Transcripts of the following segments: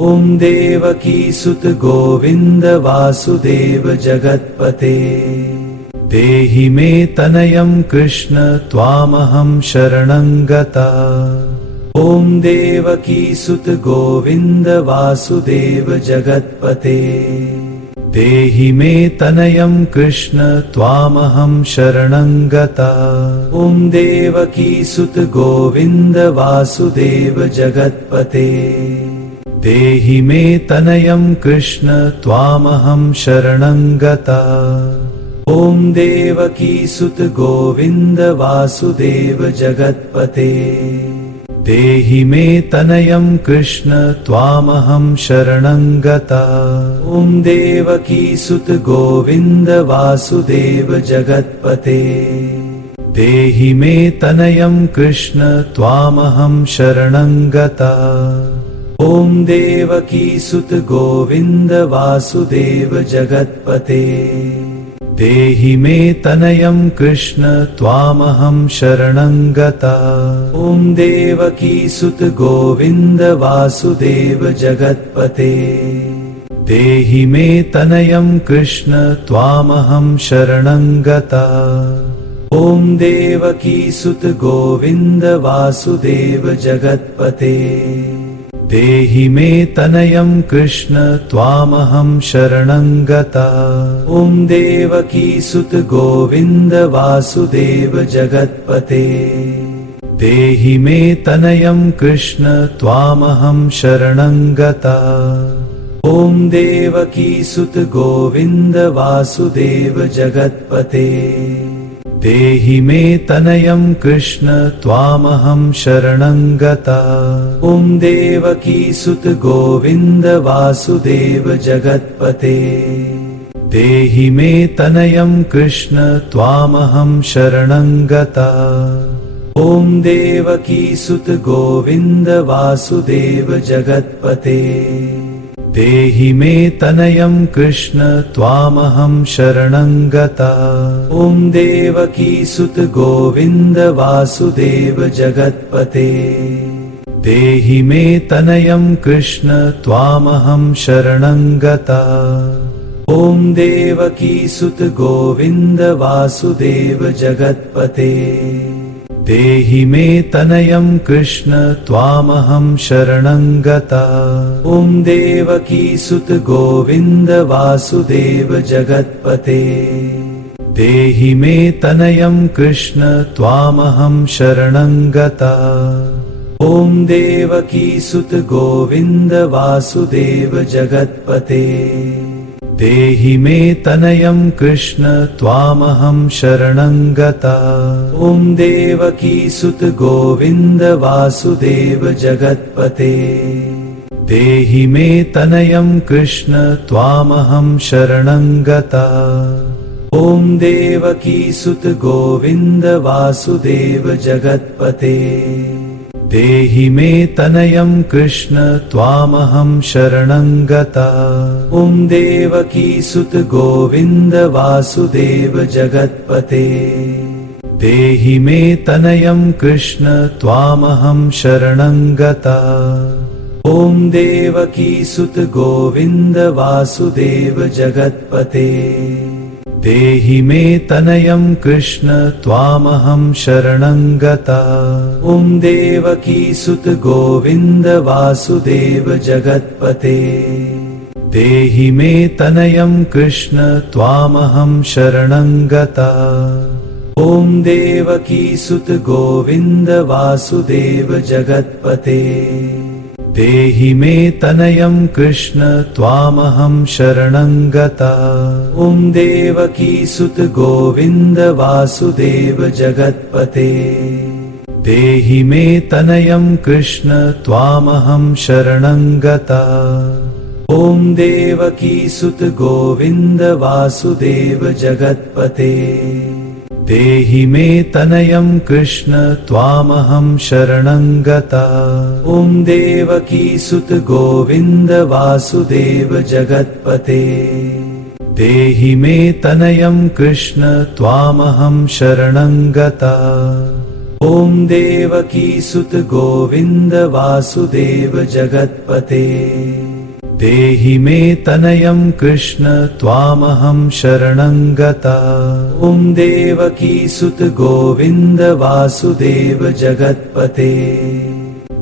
ओम देवकी सुत गोविंद वासुदेव जगत्पते देहि मे तनयं कृष्ण त्वामहं शरणं गता। ओम देवकी सुत गोविंद वासुदेव जगत्पते देहि मे तनयं कृष्ण त्वामहं शरणं गता। ओम देवकी सुत गोविंद वासुदेव जगत्पते देहि मे तनयं कृष्ण त्वामहं शरणं गता। ओम देवकी सुत गोविंद वासुदेव जगत्पते देहि मे तनयं कृष्ण त्वामहं शरणं गता। ओम देवकी सुत गोविंद वासुदेव जगत्पते देहि मे तनयं कृष्ण त्वामहं शरणं गता। ओम देवकी सुत गोविंद वासुदेव जगत्पते देहि मे तनयं कृष्ण त्वामहं शरणं गता। ओम देवकी सुत गोविंद वासुदेव जगत्पते देहि मे तनयं कृष्ण त्वामहं शरणं गता। ओम देवकी सुत गोविंद वासुदेव जगत्पते देहि मे तनयं कृष्ण त्वामहं शरणं गता। ओम देवकी सुत गोविंद वासुदेव जगत्पते देहि मे तनयं कृष्ण त्वामहं शरणं गता। ओम देवकी सुत गोविंद वासुदेव जगत्पते देहि मे तनयं कृष्ण त्वामहं शरणं गता। ओम देवकी सुत गोविंद वासुदेव जगत्पते देहि मे तनयं कृष्ण त्वामहं शरणं गता। ओम देवकी सुत गोविंद वासुदेव जगत्पते देहि मे तनयं कृष्ण त्वामहं शरणं गता। ओम देवकी सुत गोविंद वासुदेव जगत्पते देहि मे तनयं कृष्ण त्वामहं शरणं गता। ओम देवकी सुत गोविंद वासुदेव जगत्पते देहि मे तनयं कृष्ण त्वामहं शरणं गता। ओम देवकी सुत गोविंद वासुदेव जगत्पते देहि मे तनयं कृष्ण त्वामहं शरणं गता। ओम देवकी सुत गोविंद वासुदेव जगत्पते देहि मे तनयं कृष्ण त्वामहं शरणं गता। ओम देवकी सुत गोविंद वासुदेव जगत्पते देहि मे तनयं कृष्ण त्वामहं शरणं गता। ओम देवकी सुत गोविंद वासुदेव जगत्पते देहि मे तनयं कृष्ण त्वामहं शरणं गता। ओम देवकी सुत गोविंद वासुदेव जगत्पते देहि मे तनयं कृष्ण त्वामहं शरणं गता। ओम देवकी सुत गोविंद वासुदेव जगत्पते देहि मे तनयं कृष्ण त्वामहं शरणं गता। ओम देवकी सुत गोविंद वासुदेव जगत्पते देहि मे तनयं कृष्ण त्वामहं शरणं गता। ओम देवकी सुत गोविंद वासुदेव जगत्पते देहि मे तनयं कृष्ण त्वामहं शरणं गता। ओम देवकी सुत गोविंद वासुदेव जगत्पते देहि मे तनयं कृष्ण त्वामहं शरणं गता। ओम देवकी सुत गोविंद वासुदेव जगत्पते देहि मे तनयं कृष्ण त्वामहं शरणं गता। ओम देवकी सुत गोविंद वासुदेव जगत्पते देहि मे तनयं कृष्ण त्वामहं शरणं गता। ओम देवकी सुत गोविंद वासुदेव जगत्पते। देहि मे तनयं कृष्ण त्वामहं शरणं गता। ॐ देवकीसुत गोविन्द वासुदेव जगत्पते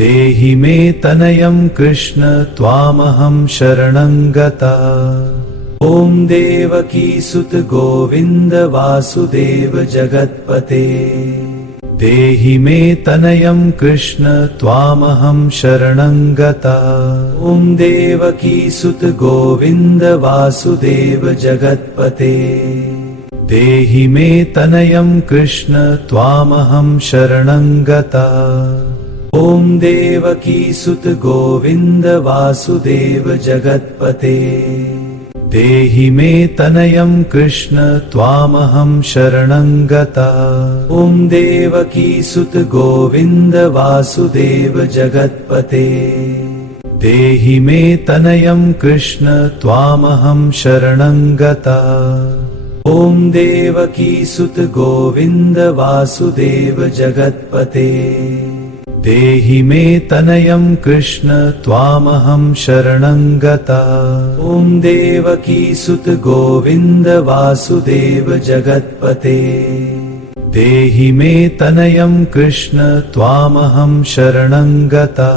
देहि मे तनयं कृष्ण त्वामहं शरणं गता। ॐ देवकीसुत गोविन्द वासुदेव जगत्पते देहि मे तनयं कृष्ण त्वामहं शरणं गता। ॐ देवकीसुत गोविन्द वासुदेव जगत्पते देहि मे तनयं कृष्ण त्वामहं शरणं गता। ॐ देवकीसुत गोविन्द वासुदेव जगत्पते देहि मे तनयं कृष्ण त्वामहं शरणं गता। ॐ देवकीसुत गोविन्द वासुदेव जगत्पते देहि मे तनयं कृष्ण त्वामहं शरणं गता। ॐ देवकीसुत गोविन्द वासुदेव जगत्पते देहि मे तनयं कृष्ण त्वामहं शरणं गता। ॐ देवकीसुत गोविन्द वासुदेव जगत्पते देहि मे तनयं कृष्ण त्वामहं शरणं गता।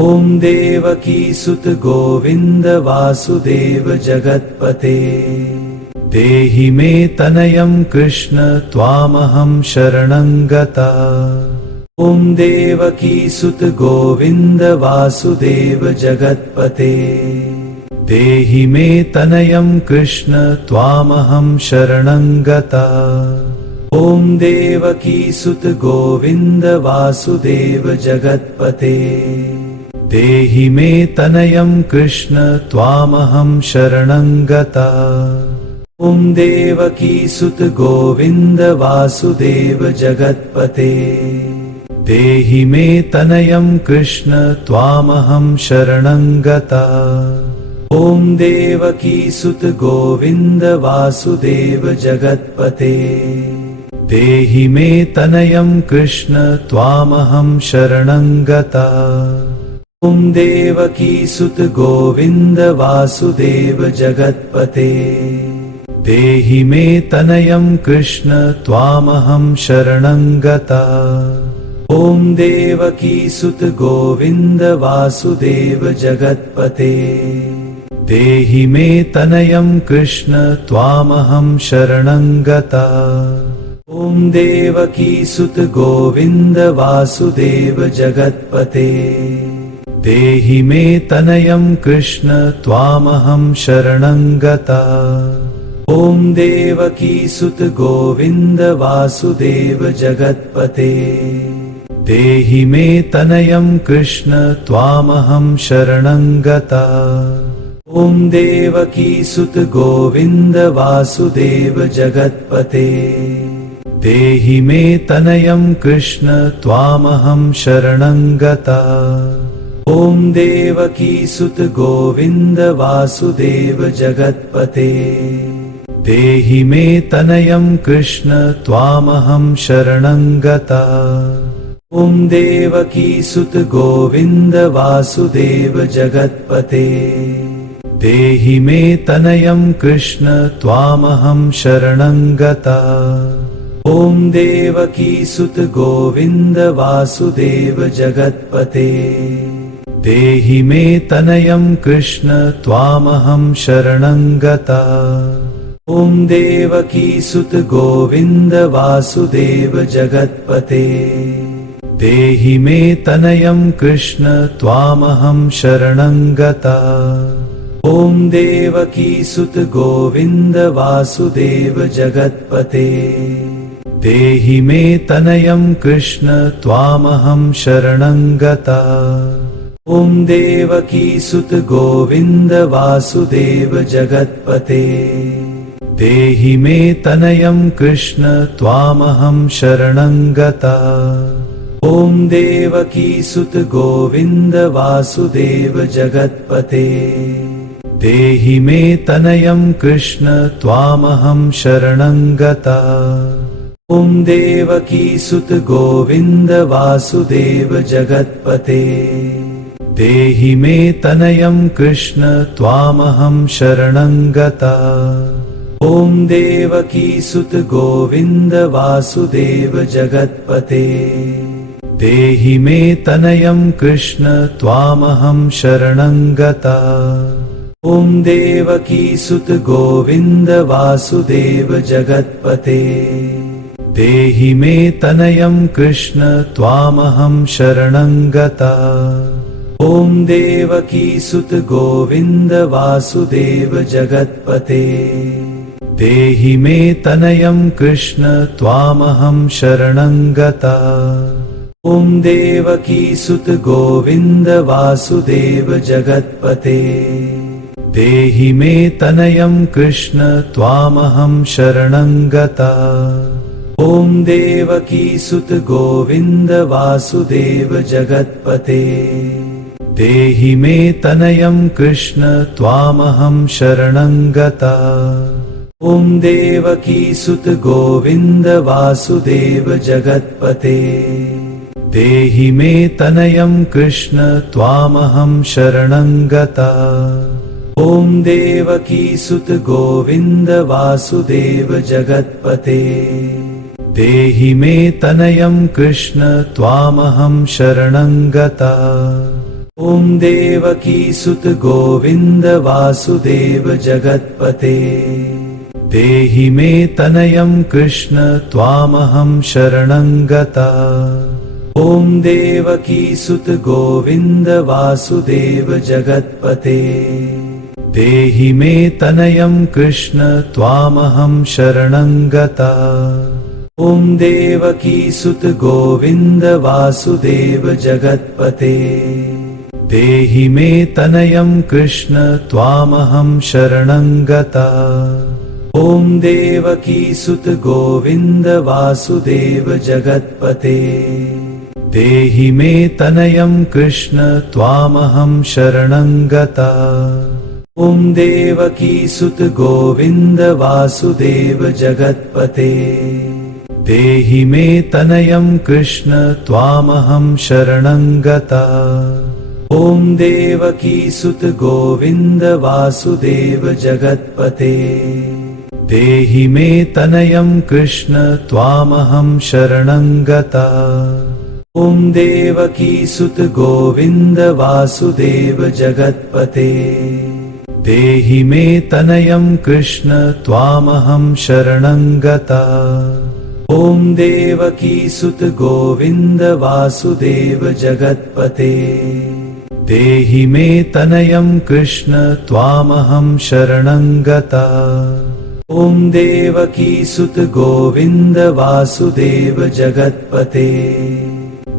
ॐ देवकीसुत गोविन्द वासुदेव जगत्पते देहि मे तनयं कृष्ण त्वामहं शरणं गता। ॐ देवकीसुत गोविन्द वासुदेव जगत्पते देहि मे तनयं कृष्ण त्वामहं शरणं गता। ॐ देवकीसुत गोविन्द वासुदेव जगत्पते देहि मे तनयं कृष्ण त्वामहं शरणं गता। ॐ देवकीसुत गोविन्द वासुदेव जगत्पते देहि मे तनयं कृष्ण त्वामहं शरणं गता। ॐ देवकीसुत गोविन्द वासुदेव जगत्पते देहि मे तनयं कृष्ण त्वामहं शरणं गता। ॐ देवकीसुत गोविन्द वासुदेव जगत्पते देहि मे तनयं कृष्ण त्वामहं शरणं गता। ॐ देवकीसुत गोविन्द वासुदेव जगत्पते देहि मे तनयं कृष्ण त्वामहं शरणं गता। ॐ देवकीसुत गोविन्द वासुदेव जगत्पते देहि मे तनयं कृष्ण त्वामहं शरणं गता। ॐ देवकीसुत गोविन्द वासुदेव जगत्पते देहि मे तनयं कृष्ण त्वामहं शरणं गता। ॐ देवकीसुत गोविन्द वासुदेव जगत्पते देहि मे तनयं कृष्ण त्वामहं शरणं गता। ॐ देवकीसुत गोविन्द वासुदेव जगत्पते देहि मे तनयं कृष्ण त्वामहं शरणं गता। ॐ देवकीसुत गोविन्द वासुदेव जगत्पते देहि मे तनयं कृष्ण त्वामहं शरणं गता। ॐ देवकीसुत गोविन्द वासुदेव जगत्पते देहि मे तनयं कृष्ण त्वामहं शरणं गता। ॐ देवकीसुत गोविन्द वासुदेव जगत्पते देहि मे तनयं कृष्ण त्वामहं शरणं गता। ॐ देवकीसुत गोविन्द वासुदेव जगत्पते देहि मे तनयं कृष्ण त्वामहं शरणं गता। ॐ देवकीसुत गोविन्द वासुदेव जगत्पते देहि मे तनयं कृष्ण त्वामहं शरणं गता। ॐ देवकीसुत गोविन्द वासुदेव जगत्पते देहि मे तनयं कृष्ण त्वामहं शरणं गता। ॐ देवकीसुत गोविन्द वासुदेव जगत्पते देहि मे तनयं कृष्ण त्वामहं शरणं गता। ॐ देवकी सुत गोविन्द वासुदेव जगत्पते देहि मे तनयं कृष्ण त्वामहं शरणं गता। ॐ देवकी सुत गोविन्द वासुदेव जगत्पते देहि मे तनयं कृष्ण त्वामहं शरणं गता। ॐ देवकी सुत गोविन्द वासुदेव जगत्पते देहि मे तनयं कृष्ण त्वामहं शरणं गता। ॐ देवकी सुत गोविन्द वासुदेव जगत्पते देहि मे तनयं कृष्ण त्वामहं शरणं गता। ॐ देवकी सुत गोविन्द वासुदेव जगत्पते देहि मे तनयं कृष्ण त्वामहं शरणं गता। ॐ देवकी सुत गोविन्द वासुदेव जगत्पते देहि मे तनयं कृष्ण त्वामहं शरणं गता। ॐ देवकी सुत गोविन्द वासुदेव जगत्पते देहि मे तनयं कृष्ण त्वामहं शरणं गता। ॐ देवकी सुत गोविन्द वासुदेव जगत्पते देहि मे तनयं कृष्ण त्वामहं शरणं गता। ॐ देवकी सुत गोविन्द वासुदेव जगत्पते देहि मे तनयं कृष्ण त्वामहं शरणं गता। ॐ देवकी सुत गोविन्द वासुदेव जगत्पते देहि मे तनयं कृष्ण त्वामहं शरणं गता। ॐ देवकी सुत गोविन्द वासुदेव जगत्पते देहि मे तनयं कृष्ण त्वामहं शरणं गता। ॐ देवकी सुत गोविन्द वासुदेव जगत्पते देहि मे तनयं कृष्ण त्वामहं शरणं गता। ॐ देवकी सुत गोविन्द वासुदेव जगत्पते देहि मे तनयं कृष्ण त्वामहं शरणं गता। ॐ देवकी सुत गोविन्द वासुदेव जगत्पते देहि मे तनयं कृष्ण त्वामहं शरणं गता। ॐ देवकी सुत गोविन्द वासुदेव जगत्पते देहि मे तनयं कृष्ण त्वामहं शरणं गता। ॐ देवकी सुत गोविन्द वासुदेव जगत्पते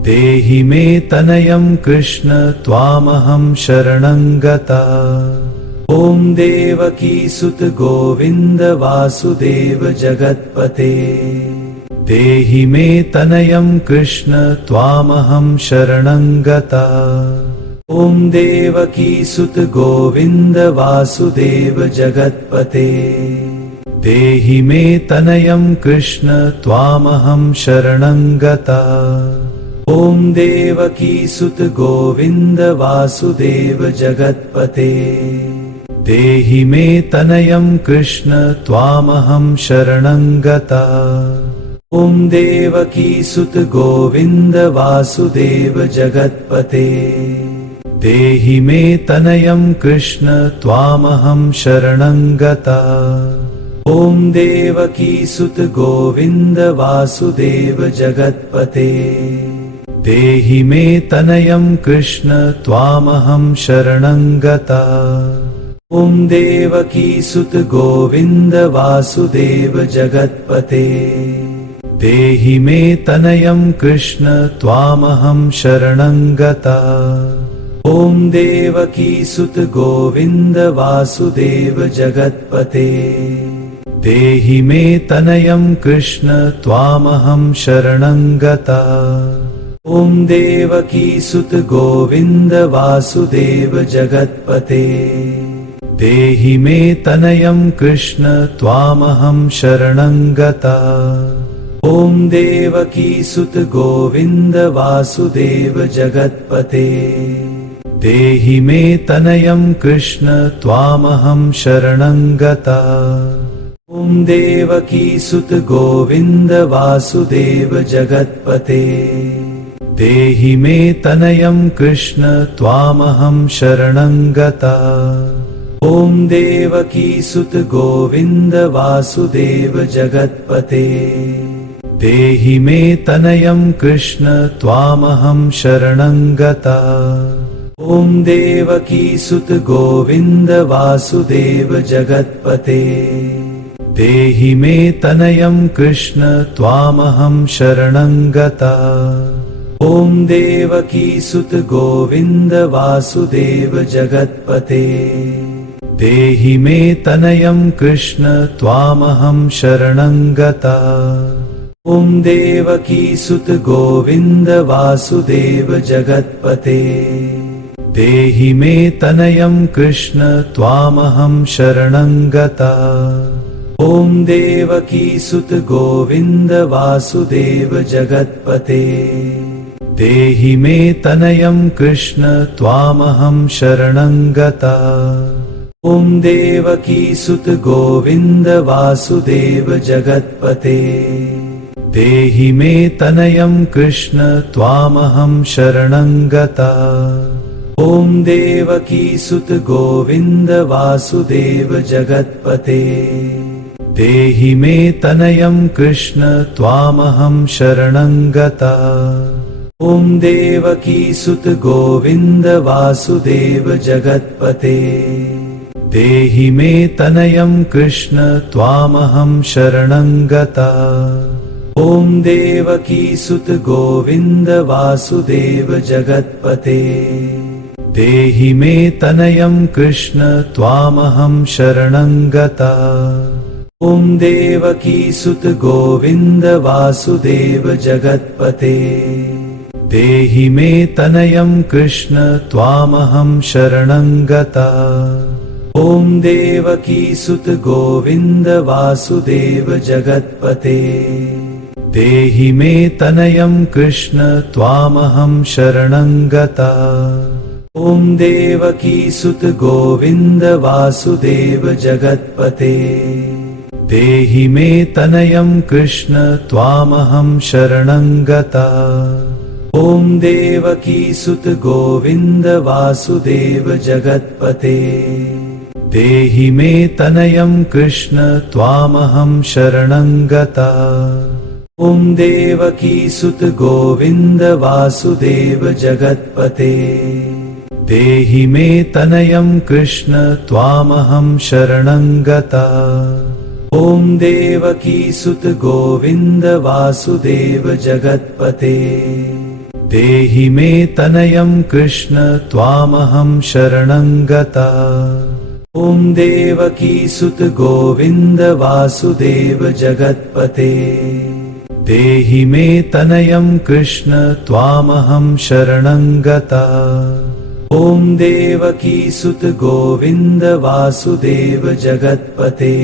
देहि मे तनयं कृष्ण त्वामहं शरणं गता। ॐ देवकी सुत गोविन्द वासुदेव जगत्पते देहि मे तनयं कृष्ण त्वामहं शरणं गता। ॐ देवकी सुत गोविन्द वासुदेव जगत्पते देहि मे तनयं कृष्ण त्वामहं शरणं गता। ॐ देवकी सुत गोविन्द वासुदेव जगत्पते देहि मे तनयं कृष्ण त्वामहं शरणं गता। ॐ देवकी सुत गोविन्द वासुदेव जगत्पते देहि मे तनयं कृष्ण त्वामहं शरणं गता। ॐ देवकी सुत गोविन्द वासुदेव जगत्पते देहि मे तनयं कृष्ण त्वामहं शरणं गता। ॐ देवकी सुत गोविन्द वासुदेव जगत्पते देहि मे तनयं कृष्ण त्वामहं शरणं गता। ॐ देवकी सुत गोविन्द वासुदेव जगत्पते देहि मे तनयं कृष्ण त्वामहं शरणं गता। ॐ देवकी सुत गोविन्द वासुदेव जगत्पते देहि मे तनयं कृष्ण त्वामहं शरणं गता। ॐ देवकी सुत गोविन्द वासुदेव जगत्पते देहि मे तनयं कृष्ण त्वामहं शरणं गता। ॐ देवकीसुत गोविन्द वासुदेव जगत्पते देहि मे तनयं कृष्ण त्वामहं शरणं गता। ॐ देवकीसुत गोविन्द वासुदेव जगत्पते देहि मे तनयं कृष्ण त्वामहं शरणं गता। ॐ देवकीसुत गोविन्द वासुदेव जगत्पते देहि मे तनयं कृष्ण त्वामहं शरणं गता। ॐ देवकीसुत गोविन्द वासुदेव जगत्पते देहि मे तनयं कृष्ण त्वामहं शरणं गता। ॐ देवकीसुत गोविन्द वासुदेव जगत्पते देहि मे तनयं कृष्ण त्वामहं शरणं गता। ॐ देवकीसुत गोविन्द वासुदेव जगत्पते देहि मे तनयं कृष्ण त्वामहं शरणं गता। ॐ देवकीसुत गोविन्द वासुदेव जगत्पते देहि मे तनयं कृष्ण त्वामहं शरणं गता। ॐ देवकीसुत गोविन्द वासुदेव जगत्पते देहि मे तनयं कृष्ण त्वामहं शरणं गता। ॐ देवकीसुत गोविन्द वासुदेव जगत्पते देहि मे तनयं कृष्ण त्वामहं शरणं गता। ॐ देवकीसुत गोविन्द वासुदेव जगत्पते देहि मे तनयं कृष्ण त्वामहं शरणं गता। ॐ देवकीसुत गोविन्द वासुदेव जगत्पते देहि मे तनयं कृष्ण त्वामहं शरणं गता। ॐ देवकीसुत गोविन्द वासुदेव जगत्पते देहि मे तनयं कृष्ण त्वामहं शरणं गता। ॐ देवकीसुत गोविन्द वासुदेव जगत्पते देहि मे तनयं कृष्ण त्वामहं शरणं गता। ॐ देवकीसुत गोविन्द वासुदेव जगत्पते देहि मे तनयं कृष्ण त्वामहं शरणं गता। ॐ देवकीसुत गोविन्द वासुदेव जगत्पते देहि मे तनयं कृष्ण त्वामहं शरणं गता। ॐ देवकीसुत गोविन्द वासुदेव जगत्पते देहि मे तनयं कृष्ण त्वामहं शरणं गता। ॐ देवकीसुत गोविन्द वासुदेव जगत्पते देहि मे तनयं कृष्ण त्वामहं शरणं गता। ॐ देवकीसुत गोविन्द वासुदेव जगत्पते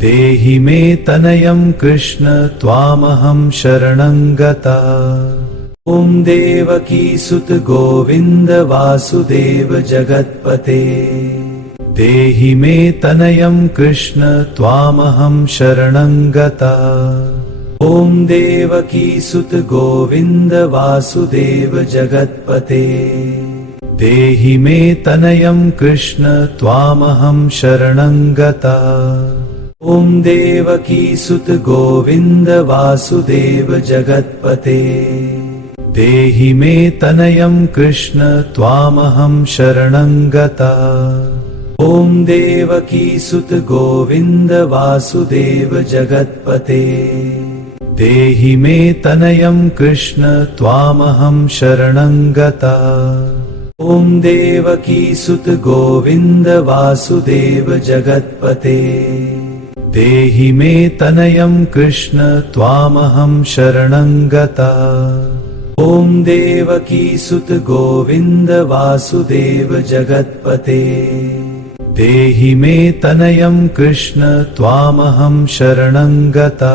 देहि मे तनयं कृष्ण त्वामहं शरणं गता। ॐ देवकीसुत गोविन्द वासुदेव जगत्पते देहि मे तनयं कृष्ण त्वामहं शरणं गता। ॐ देवकीसुत गोविन्द वासुदेव जगत्पते देहि मे तनयं कृष्ण त्वामहं शरणं गता। ॐ देवकीसुत गोविन्द वासुदेव जगत्पते देहि मे तनयं कृष्ण त्वामहं शरणं गता। ॐ देवकीसुत गोविन्द वासुदेव जगत्पते देहि मे तनयं कृष्ण त्वामहं शरणं गता। ॐ देवकीसुत गोविन्द वासुदेव जगत्पते देहि मे तनयं कृष्ण त्वामहं शरणं गता। ॐ देवकीसुत गोविन्द वासुदेव जगत्पते देहि मे तनयं कृष्ण त्वामहं शरणं गता।